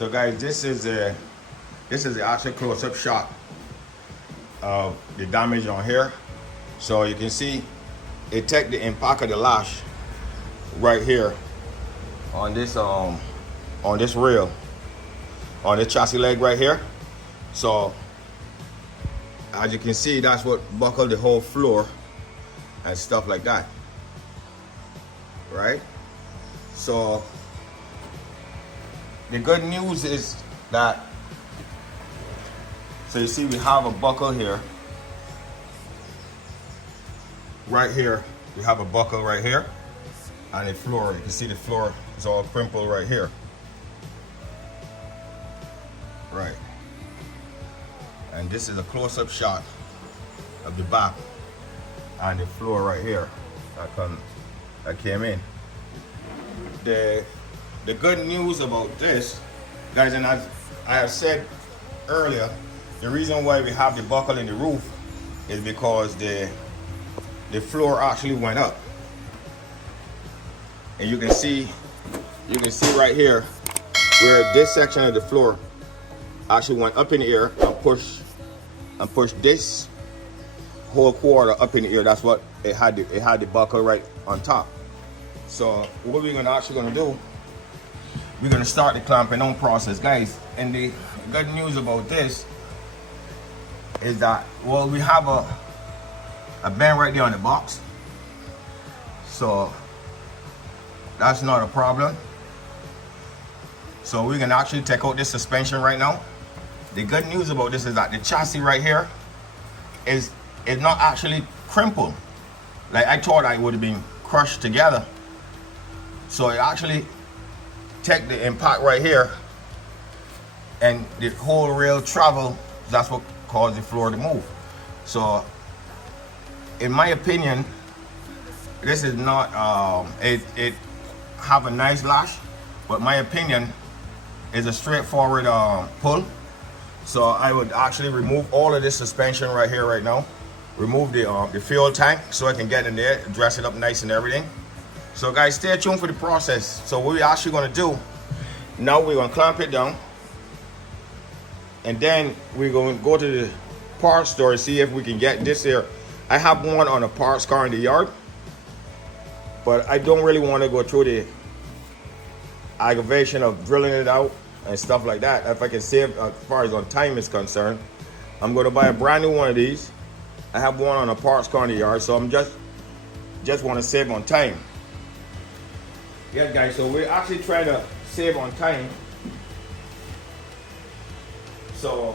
So guys, this is the actual close-up shot of the damage on here. So you can see it take the impact of the lash right here on this rail, on the chassis leg right here. So as you can see, that's what buckled the whole floor and stuff like that, right? So the good news is that, so you see we have a buckle here, right here. We have a buckle right here, and the floor, you can see the floor is all crimpled right here, right? And this is a close-up shot of the back and the floor right here that came in. The good news about this, guys, and as I have said earlier, the reason why we have the buckle in the roof is because the floor actually went up. And you can see right here where this section of the floor actually went up in the air and pushed this whole quarter up in the air. That's what it had the buckle right on top. So what we're actually gonna do, we're gonna start the clamping on process, guys. And the good news about this is that, well, we have a bend right there on the box, so that's not a problem. So we can actually take out this suspension right now. The good news about this is that the chassis right here is not actually crumpled like I thought I would have been crushed together. So it actually take the impact right here, and the whole rail travel, that's what caused the floor to move. So in my opinion, this is not it have a nice lash, but my opinion is a straightforward pull. So I would actually remove all of this suspension right here right now, remove the fuel tank so I can get in there, dress it up nice and everything. So guys, stay tuned for the process. So what we're actually gonna do now, we're gonna clamp it down, and then we're gonna go to the parts store and see if we can get this here. I have one on a parts car in the yard, but I don't really want to go through the aggravation of drilling it out and stuff like that. If I can save as far as on time is concerned, I'm going to buy a brand new one of these. I have one on a parts car in the yard, so I'm just want to save on time. Yeah, guys, so we're actually trying to save on time. So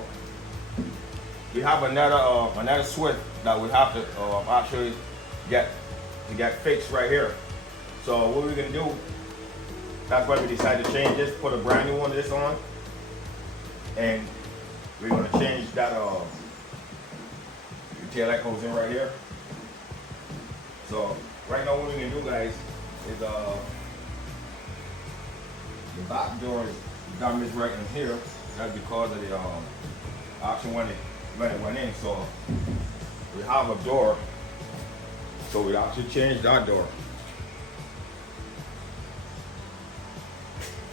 we have another Swift that we have to actually get fixed right here. So what we're gonna do, that's why we decided to change this, put a brand new one of this on, and we're gonna change that the tail light goes in right here. So right now what we're gonna do, guys, is the back door is damaged right in here. That's because of the actually when it went in. So we have a door, so we actually changed that door.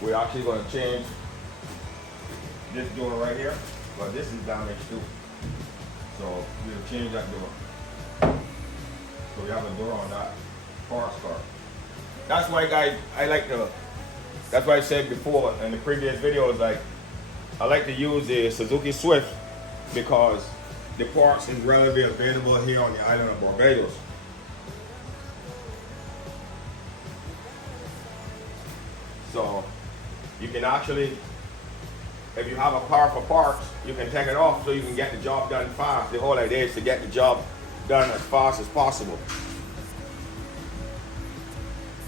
We're actually going to change this door right here, but this is damaged too. So we'll change that door. So we have a door on that parts car. That's why, guys, that's why I said before in the previous videos, like, I like to use the Suzuki Swift because the parts is readily available here on the island of Barbados. So you can actually, if you have a car for parts, you can take it off so you can get the job done fast. The whole idea is to get the job done as fast as possible.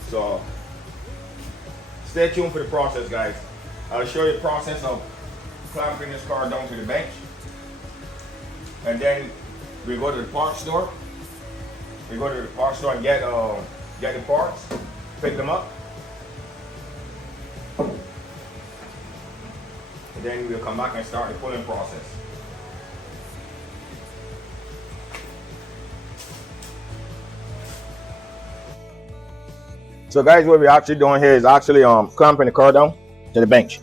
So stay tuned for the process, guys. I'll show you the process of clamping this car down to the bench, and then we go to the parts store. We go to the parts store and get the parts, pick them up, and then we'll come back and start the pulling process. So guys, what we're actually doing here is actually clamping the car down to the bench.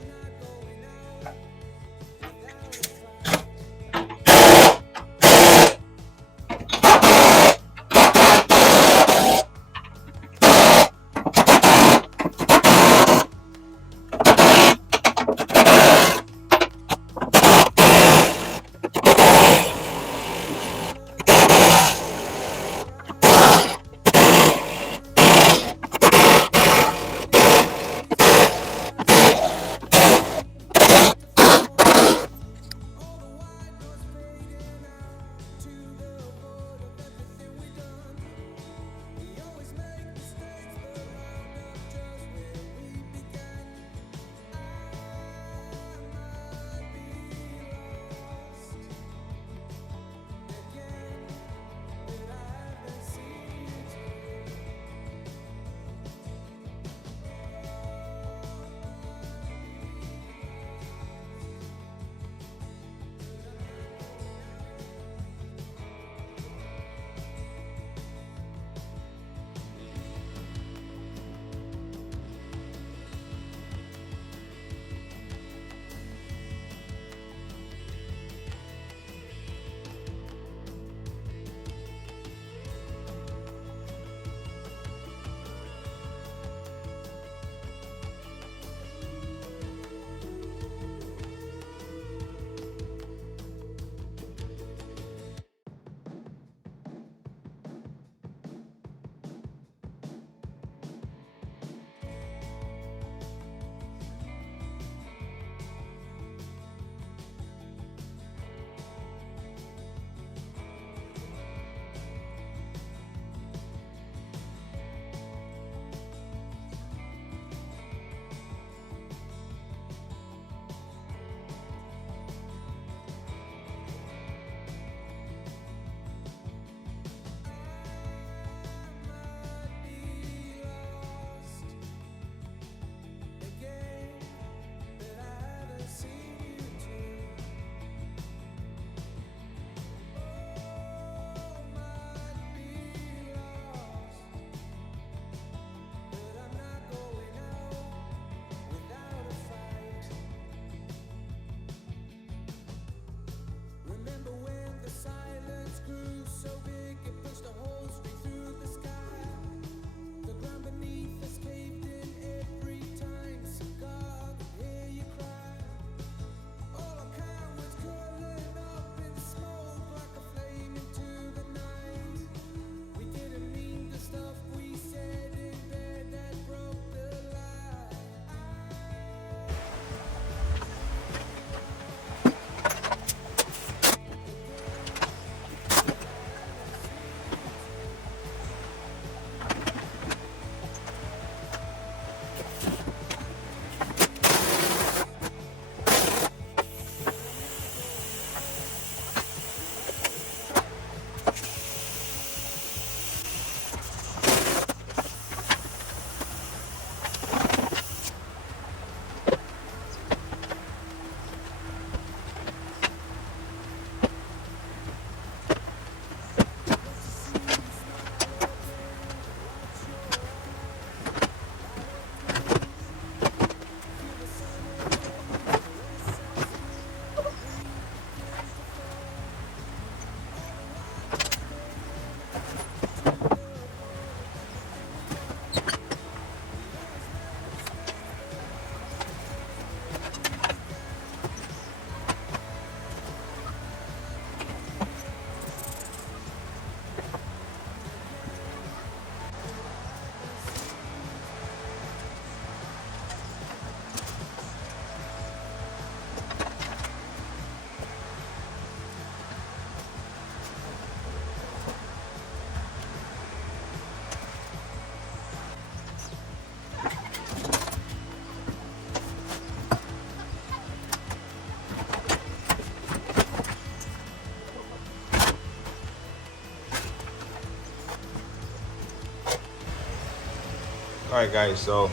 Alright guys, so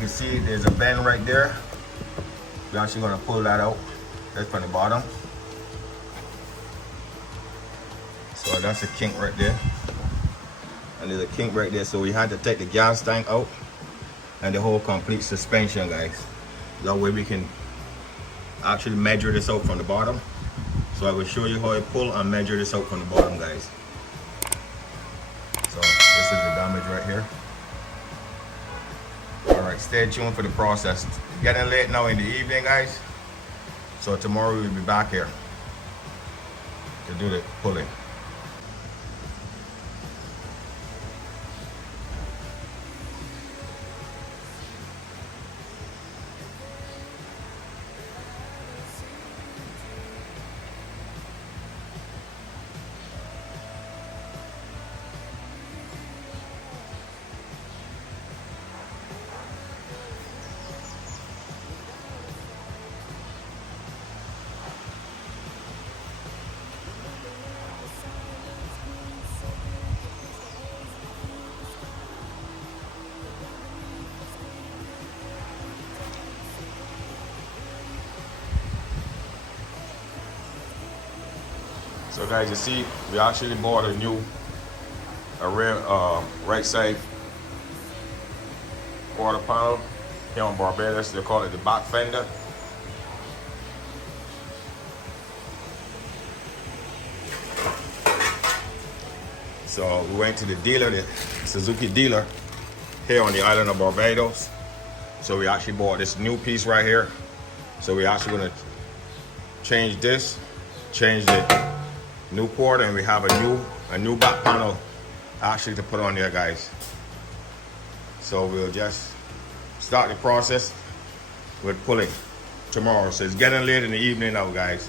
you see there's a bend right there. We're actually gonna pull that out. That's from the bottom. So that's a kink right there. And there's a kink right there. So we had to take the gas tank out and the whole complete suspension, guys. That way we can actually measure this out from the bottom. So I will show you how I pull and measure this out from the bottom, guys. So this is the damage right here. Alright, stay tuned for the process. It's getting late now in the evening, guys. So tomorrow we'll be back here to do the pulling. So guys, you see, we actually bought a new, rear right side quarter panel here on Barbados. They call it the back fender. So we went to the dealer, the Suzuki dealer here on the island of Barbados. So we actually bought this new piece right here. So we actually gonna change this, change the new quarter, and we have a new back panel actually to put on there, guys. So we'll just start the process with pulling tomorrow. So it's getting late in the evening now, guys.